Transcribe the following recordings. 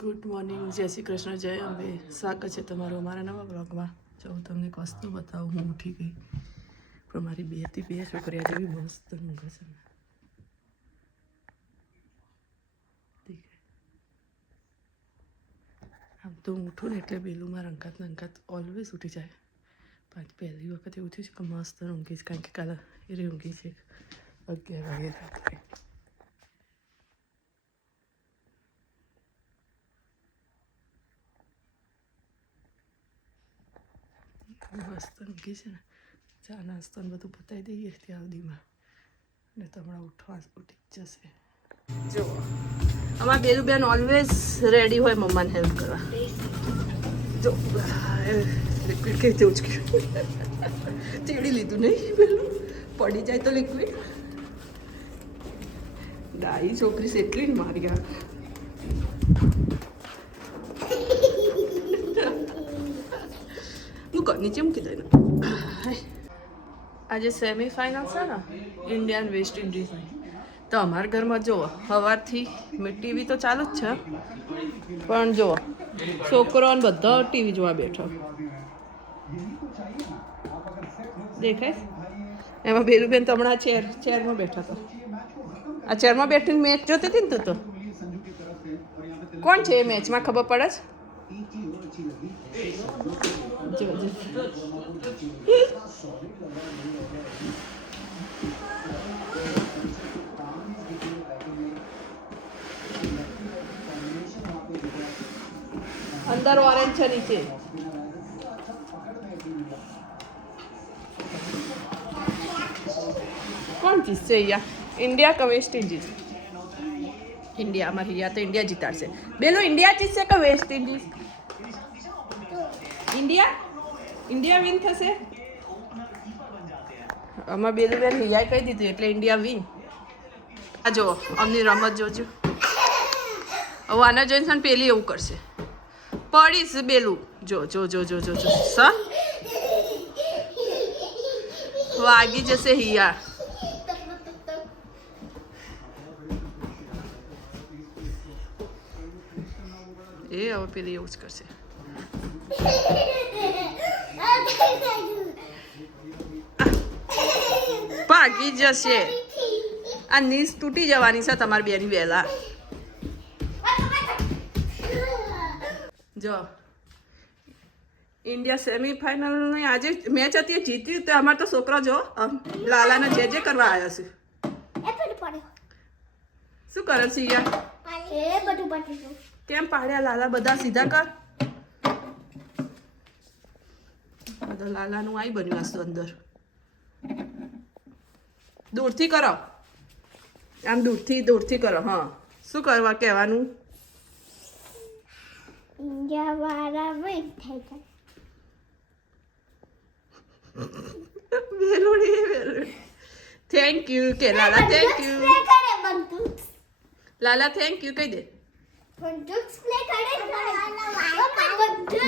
Good morning, જય શ્રી કૃષ્ણ, જય અંબે. સ્વાગત છે તમારું અમારા નવા બ્લોગમાં. જો હું તમને એક વસ્તુ બતાવું. હું ઉઠી ગઈ પણ મારી બે છોકરીઓ જેવી મસ્ત ઊંઘે છે. આમ તો હું ઉઠું ને એટલે બેલુમાં રંકાત ઓલવેઝ ઉઠી જાય. પણ પહેલી વખત એવું થયું છે કે મસ્ત ઊંઘીશ, કારણ કે કાલે એ ઊંઘી છે 11 વાગે રાત્રે. મસ્ત ઊંઘી છે ને. ચા નાસ્તો ને બધું બતાવી દઈએ ત્યાં સુધીમાં, ને તમારા ઉઠી જ જશે. જો અમારા બેલુબેન ઓલવેઝ રેડી હોય મમ્માને હેલ્પ કરવા. જો લિક્વિડ કઈ તેવું જ ચીડી લીધું નહીં પેલું, પડી જાય તો લિક્વિડ. ડાઈ છોકરી છે એટલી જ મારી ગયા. હું નીચે મૂકી દઈ ને. આજે સેમીફાઇનલ છે ને ઇન્ડિયા અને વેસ્ટ ઇન્ડિઝની. તો અમારા ઘરમાં જુઓ સવારથી ટીવી તો ચાલુ જ છે, પણ જુઓ છોકરોને બધા ટીવી જોવા બેઠો. દેખાય એમાં બેલુબેન તો હમણાં ચેરમાં બેઠા હતા. આ ચેરમાં બેઠીને મેચ જોતી હતી ને તું તો. કોણ છે એ મેચમાં ખબર પડે છે? अंदर ऑरेंज है नीचे. कौन चीज से या इंडिया का वेस्ट इंडीज? इंडिया हमारे यहाँ तो इंडिया जीता से. बेलो इंडिया जीत से का वेस्ट इंडीज? इंडिया विन થશે. અમાર બેલુબેન હિયા કહી દીધું એટલે ઇન્ડિયા વિન. આ જો અમની રમત જોજો. હવે આના જોઈને પેલી એવું કરશે, પડીશ બેલું. જો જો જો જો જો સ વાગી જશે હિયા. એ હવે પેલી એવું જ કરશે. ભાગી જશે. આ નીસ તૂટી જવાની છે તમારી બેની વહેલા. જો ઇન્ડિયા સેમીફાઇનલની આજે મેચ હતી, જીત્યું. તો અમારે તો છોકરો જો લાલાને જે કરવા આવ્યા છે. શું કરે છે યા? કેમ પાડ્યા લાલા? બધા સીધા કર. બધા લાલાનું આઈ બન્યું આજ તો અંદર. દૂરથી કરો, આમ દૂરથી કરો. હા, શું કરવા કહેવાનું? ઇન્ડિયા વાળા વિન થઈ જાય. વેલુડી થેન્ક યુ કે Lala. Thank you Lala. Thank you કહી દે.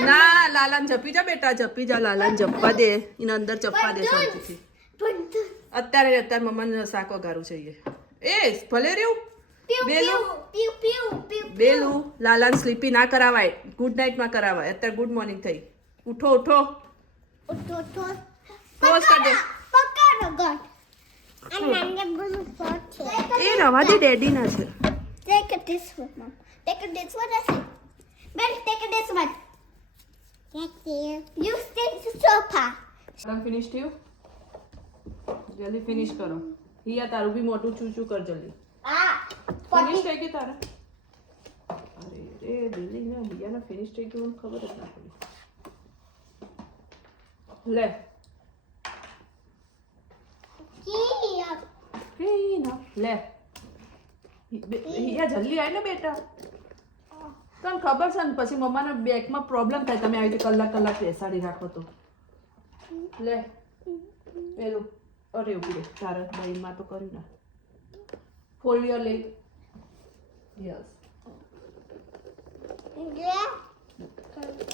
ના, લાલાને જપી જા બેટા, જપી જા. લાલાને જપવા દે, એને અંદર જપવા દે શાંતિથી. અત્યારે મમ્માને શાક વઘારું છે. એ ભલે રહ્યું બેલું. લાલાને સ્લીપી ના કરાવાય, ગુડ નાઇટમાં કરાવાય. અત્યારે ગુડ મોર્નિંગ થઈ. ઉઠો. ક્લોઝ કર દે. એ રવા દે, ડેડી ના છે. Take this one, Mom. Take this one. Well, take this one. Thank you. You stay to sofa. Finish થયું? જલ્દી ફિનિશ કરો. હિયા તારું બી મોટું ચૂચું કર જલ્દી. ફિનિશ થઈ ગયું તારે? અરે રે દિલ્હી ને હિયાને ફિનિશ થઈ ગયું ખબર જ ના પડી. લે લે હિયા જલ્દી આય ને બેટા. તને ખબર છે ને પછી મમ્માના બેકમાં પ્રોબ્લેમ થાય તમે આવી રીતે કલાક બેસાડી રાખો તો. લે પેલું. અરે ઉભી રે, તારા દહીંમાં તો કર્યું ને. Fold your leg. યસ.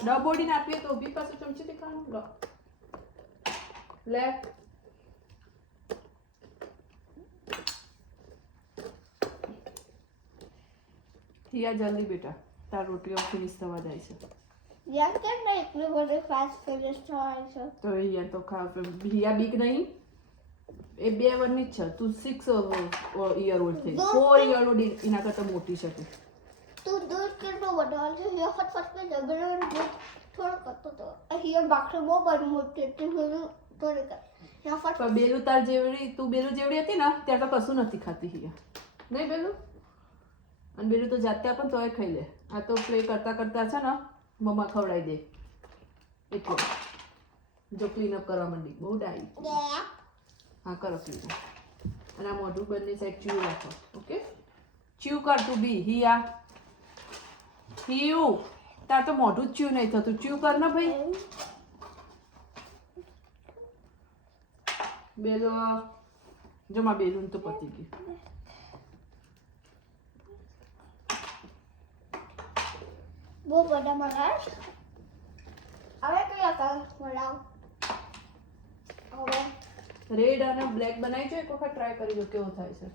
ડબોડીને આપીએ તો ઊભી પાસે ચમચીથી ખાવાનું. લે હિયા જલ્દી બેટા. તાર રોટલીઓ ફિનિશ થવા જાય છે યાર કેમ નહીં એટલું બધું ફાસ્ટ ફિનિશ થાય છે તો અહીંયા તો હિયા બીક નહીં એ 2 વર્ષની જ છે તું 6 યર ઓલ્ડ થઈ 4 યર ઓલ્ડ એના કરતાં મોટી છે તું તું દૂધ કેટલો વધારે છે હિયા ફટફટ કે જબરન થોડો કરતો તો હિયા બાકડો બહુ બધી મોટી હતી હું થોડી કર હિયા ફટ પણ બેલું તાર જેવડી તું બેલું જેવડી હતી ને ત્યાં તો કશું નથી ખાતી હિયા નહીં બેલું અને બેલું તો જાતે આપણ તોય ખાઈ લે આ તો પ્લે કરતા કરતા છે ને મમ્મા ખવડાવી દે એટલે જો ક્લીનઅપ કરવા માંડી બહુ ડાઈ હા કરો ક્લીનઅપ અને આ મોઢું બંને સાઈડ ચ્યુ રાખો ઓકે ચ્યુ કર તું બી હિયા હિયુ તાર તો મોઢું જ ચ્યુ નહીં થતું ચ્યુ કર ને ભાઈ બેલો જો માં બેલું તો પતી ગયું બહુ બધા મંગાશ હવે કયા કલર મંગાવ હવે રેડ અને બ્લેક બનાવી જો એક વખત ટ્રાય કરી જો કેવો થાય છે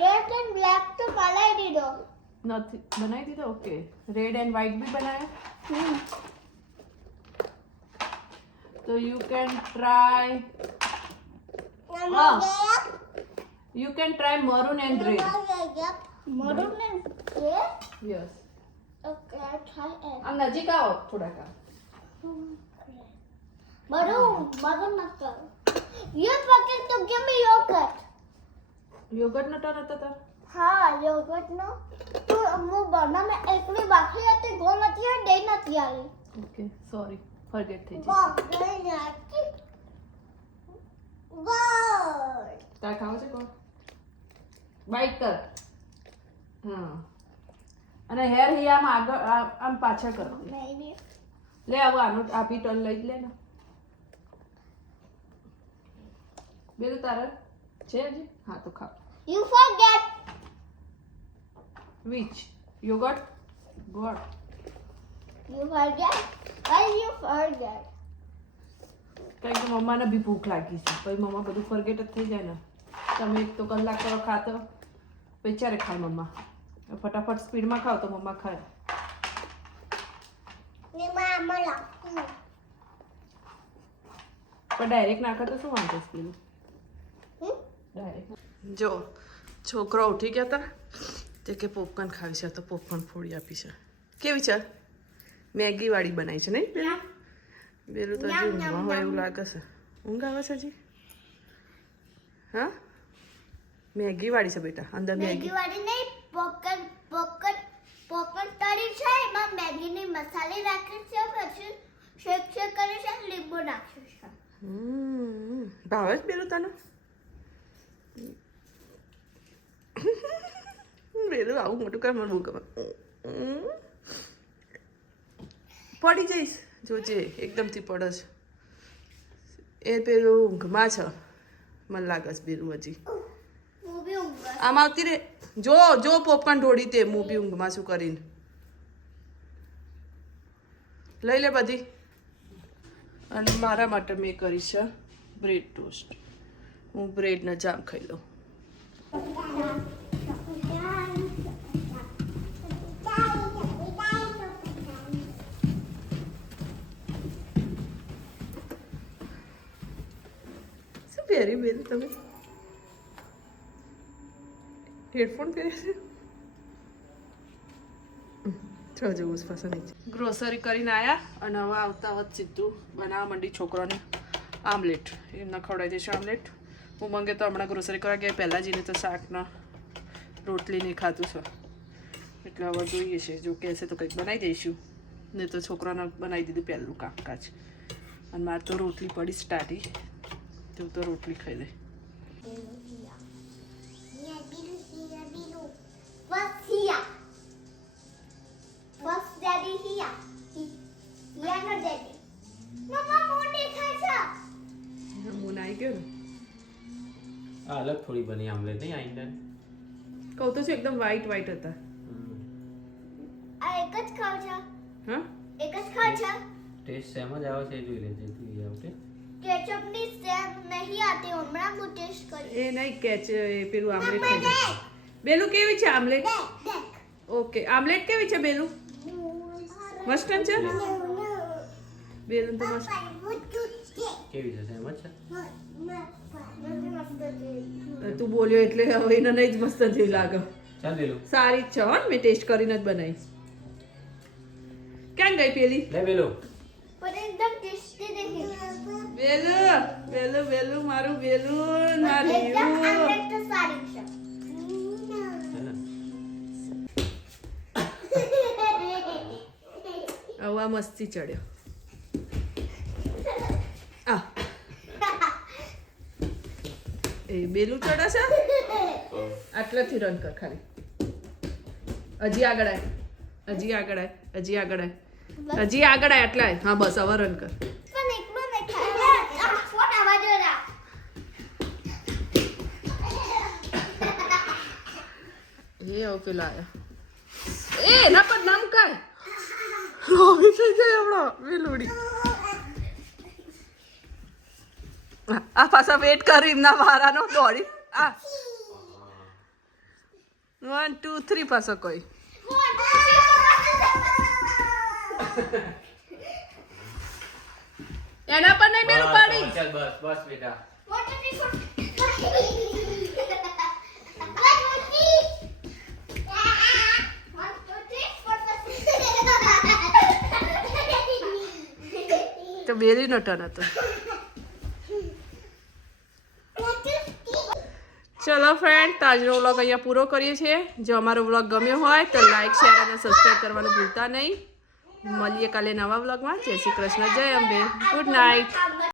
રેડ એન્ડ બ્લેક તો કલાઈ દીધો નથી બનાવી દીધો ઓકે રેડ એન્ડ વ્હાઈટ બી બનાવ્યા તો you can try you can try maroon and red maroon and red yes okay I try and આમ નજીક આવો થોડાક મરૂન મત You forget to give me yogurt. Yoghurt નતા નતા તાર હા yogurt નો તો હું બનાને એકલી બાકી હતી ગોળ નથી દે નથી આવી ઓકે સોરી ફરગેટ થઈ ગોળ નથી ગોળ તાર ખાવ છે કોણ બાઈટ કર હા અને હેર હી આમ આગળ આમ પાછળ કર મેબી લે આવો આનો આપી ટર્ન લઈ જ લે ને બેલું તારે છે હજી હા તો ખાવ You forget. વિચ યોગર્ટ ગોળ You forget. Why you forget? કારણ કે મમ્માને બી ભૂખ લાગી છે પછી મમ્મા બધું ફરગેટ જ થઈ જાય ને તમે એક તો કલાક કરો ખાતો પછી ચારે ખાય મમ્મા ફટાફટ સ્પીડમાં ખાવ તો મમ્મા ખાય ને મામલા પણ ડાયરેક્ટ નાખે તો શું વાંધો છે પેલું ડાયરેક્ટ જો છોકરો ઉઠી ગયા હતા તે કે પોપકોર્ન ખાવી છે તો પોપકોર્ન ફોડી આપી છે કેવી છે મેગી વાળી બનાવી છે નહીં પેલું તો હજી ઊંઘમાં હોય એવું લાગે છે ઊંઘ આવે છે હજી હા મેગી વાળી છે બેટા અંદર મેગી વાળી નહીં પોપકોર્ન તળી છે એમાં મેગીની મસાલી રાખી છે પછી શેક કરી છે લીંબુ નાખ્યું છે ભાવે જ પેલું તને પેલું આવું મોટું કામ મને બહુ ગમે પડી જઈશ જોજે એકદમથી પડે છે એ પેલું ઊંઘમાં છે મને લાગે છે પેલું હજી હું બી ઊંઘ આમ આવતી રે જો જો પોપકોર્ન ઢોળી તે હું બી ઊંઘમાં શું કરીને લઈ લે બધી અને મારા માટે મેં કરી છે બ્રેડ ટોસ્ટ હું બ્રેડને જામ ખાઈ લઉં શું પહેરી બેન તમે હેડફોન પહેર્યા છે જો જેવું પસંદ છે ગ્રોસરી કરીને આવ્યા અને હવે આવતા વખત સીધું બનાવવા માંડી છોકરાને આમલેટ એમને ખવડાવી દઈશું આમલેટ હું મંગે તો હમણાં ગ્રોસરી કરવા ગયા પહેલાં જઈને તો શાકના રોટલી નહીં ખાતું છે એટલે હવે જોઈએ છે જો કહેશે તો કંઈક બનાવી દઈશું નહીં તો છોકરાને બનાવી દીધું પહેલું કામકાજ અને મારે તો રોટલી પડી સ્ટાર્ટી તો તો રોટલી ખાઈ લે What's daddy here? Yeah, no daddy. Mama, મોં દેખાય છે. હું નાઈ ગયો ને આ અલગ થોડી બની આમલેટ નહીં આઈંડા કહું તો છું એકદમ વ્હાઈટ વ્હાઈટ હતા આ એક જ ખાવ છે. હા એક જ ખાવ છે. ટેસ્ટ સેમ જ આવે છે એ જોઈ લેજે તું આવતે કેચઅપની સેમ નહીં આતી હમણાં હું ટેસ્ટ કરી. એ નહીં કેચ એ પેલું આમલેટ ખાઈ જાય બેલું કેવી છે આમલેટ દેખ ઓકે આમલેટ કેવી છે બેલું મસ્ત છે બેલું તો મસ્ત કેવી છે એમ જ છે તું બોલ્યો એટલે હવે એને નહીં જ મસ્ત જેવી લાગે ચાલ બેલું સારી જ છે હો મેં ટેસ્ટ કરીને જ બનાવી ક્યાં ગઈ પેલી લે બેલું પણ એકદમ ટેસ્ટી દેખી બેલું બેલું બેલું મારું બેલું મારું એકદમ આમલેટ તો સારી છે હે ને? હવે આ મસ્તી ચડ્યો આ એ બેલું ચડાશે આટલાથી રન કર ખાલી હજી આગળ આય હજી આગળ આય હજી આગળ આય હજી આગળ આય આટલા આય હા બસ હવે રન કર પણ એકલો નહીં ખાય આ ફોન આવા જો રા એ હવે પેલા આવ્યો એ એના પર નામ કાય લોહી થઈ ગઈ હમણાં વેલુડી આ પાછા વેટ કરી એમના વારાનો દોડી આ 1 2 3 પાછો કોઈ એના પર નહીં બેલું પાડી ચાલ બસ બસ બેટા તો બેલી નો ટર્ન હતો ચલો ફ્રેન્ડ તો આજનો વ્લોગ અહીંયા પૂરો કરીએ છીએ જો અમારો વ્લોગ ગમ્યો હોય તો લાઈક શેર અને સબસ્ક્રાઈબ કરવાનું ભૂલતા નહીં મળીએ કાલે નવા વ્લોગમાં જય શ્રી કૃષ્ણ જય અંબે ગુડ નાઇટ